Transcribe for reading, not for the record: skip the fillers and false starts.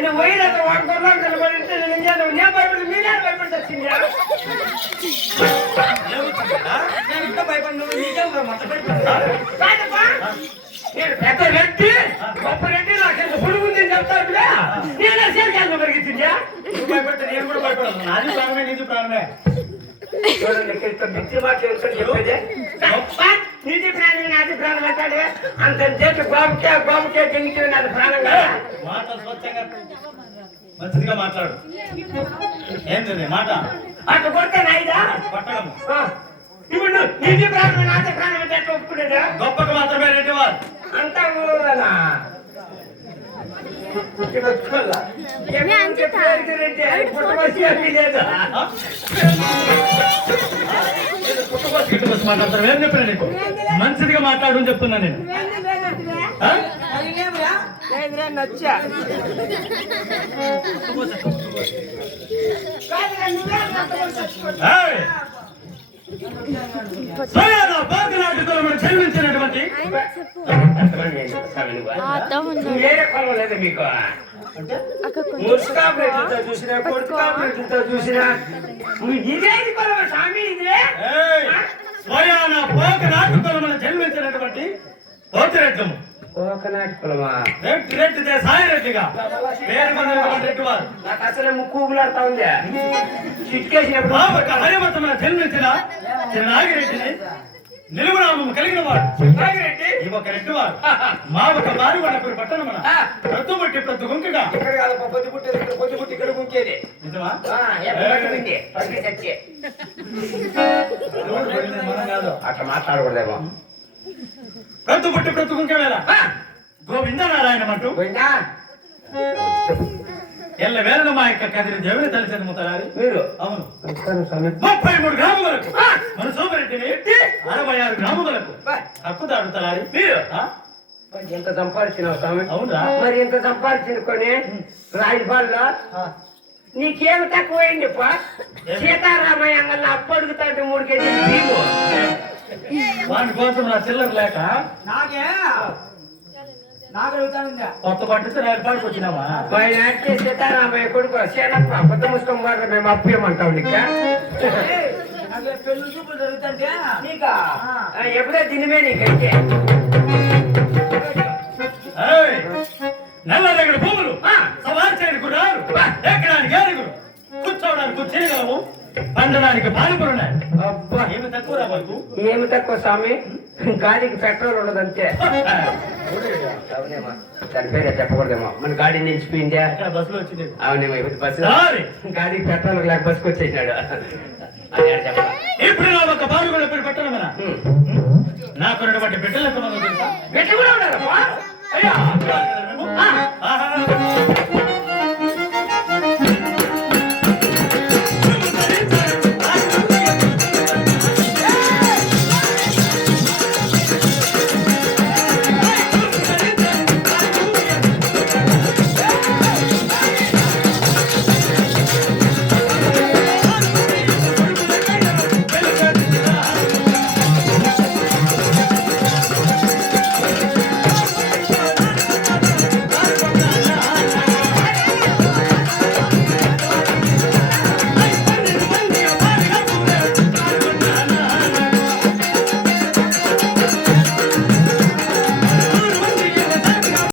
నేను పోయినంత వాడుకోవడం కనబడింటే నేను భయపడి మీరే భయపడి వచ్చిందా ఇంకా భయపడి నువ్వు నీకే మొత్తం భయపడతా నేను పెద్ద రెడ్డి గొప్ప రెడ్డి నాకు పురుగు ఉందని చెప్తారు నేను సేల్కాలను పెరిగించిందా నువ్వు భయపడితే నేను కూడా భయపడను నాది ప్రాణమే నీది ప్రాణమే మిత్తి మాట చెప్పేది నీటి ప్రాణం నాది ప్రాణం అంటాడు అంత చేతి బాబుకే తింగి నాది ప్రాణం కదా మాట స్వచ్ఛంగా మంచిదిగా మాట్లాడు ఏంటి మాట అటు కొడితే నాయిదా పట్టడము ఇప్పుడు నీటి ప్రాణం నాది ప్రాణం అంటే ఎట్లా ఒప్పుకునేదా గొప్పకు మాత్రమే రెడ్డి వారు అంతా మాట్లాడతారు ఏం చెప్పిన నీకు మంచిదిగా మాట్లాడు అని చెప్తున్నా నేను నచ్చా చెల్లించినటువంటి వేరే కొలం లేదు మీకు మున్సిపాలిటీతో చూసినా కొడుకు కాపరేట్లతో చూసినా ఇదేది కొలం స్వామి ఇదే స్వయాన పోకనాటు కొలమని జన్మించినటువంటి పోతిరెడ్లము పోకనాటి కొలమా రెడ్డి సాయిరెడ్డిగా పేరు పొందినటువంటి రెడ్డి వారు నాకు అసలే ముక్కు ఊగులాడుతా ఉంది చిట్కేసినప్పుడు హరిమతమైన జన్మించిన నాగిరెడ్డిని నిలువునామము కలిగిన వాడు నాగిరెడ్డి ఈ ఒక రెడ్డి వారు మా ఒక మారి వాడి పట్టణం మన ప్రతి బట్టి ప్రతి గుంకగా ఇక్కడ కాదు పొద్దు పుట్టేది ఇక్కడ పొద్దు పుట్టి ఇక్కడ గుంకేది నిజమా అట్లా మాట్లాడకూడదేమో ప్రతి పుట్టి ప్రతి గుంక వేళ గోవింద నారాయణ అంటూ ఎల్ల వేళ మా యొక్క కదిరి దేవుని తల్లిదండ్రులు ముత్తరాలి మీరు అవును 33 గ్రామములకు మన సోమరెడ్డిని 66 గ్రామములకు హక్కు దాడుతారు మీరు ఎంత సంపాదించినావు స్వామి అవునా మరి ఎంత సంపాదించుకొని రాజపాల్లో నీకేమి తక్కువైంది సీతారామయ్య అంగల్లో అప్పు అడుగుతాడు 3 కేజీలు బియ్యము వాడి కోసం నా చిల్లర లేక కొత్త పట్టిస్తే ఏర్పాటుకు వచ్చినావా సీతారామయ్య కొడుకు సేనప్ప కొత్త ముసుకం వాడు మేము అప్పు ఏమంటాం నీకా ఎప్పుడే దినమే నీకైతే నల్ల దగ్గర భూములు సవాల్ చేయడానికి రారు ఎక్కడానికి ఏరుగురు కూర్చోవడానికి కూర్చేయగలము పండడానికి పాలుపురున్నాయి అబ్బా ఏమి తక్కువ రా వరకు ఏమి తక్కువ స్వామి గాలికి పెట్రోల్ ఉండదంతే దాని పేరే చెప్పకూడదేమో మన గాడి నిలిచిపోయిందా బస్సులో వచ్చింది అవునేమో బస్సు గాడికి పెట్రోల్ లేక బస్సుకు వచ్చేసాడు ఇప్పుడు నా ఒక బాలు కూడా ఎప్పుడు పెట్టను మన నాకు బిడ్డలు ఎంతమంది బిడ్డ కూడా ఉన్నారమ్మా అయ్యా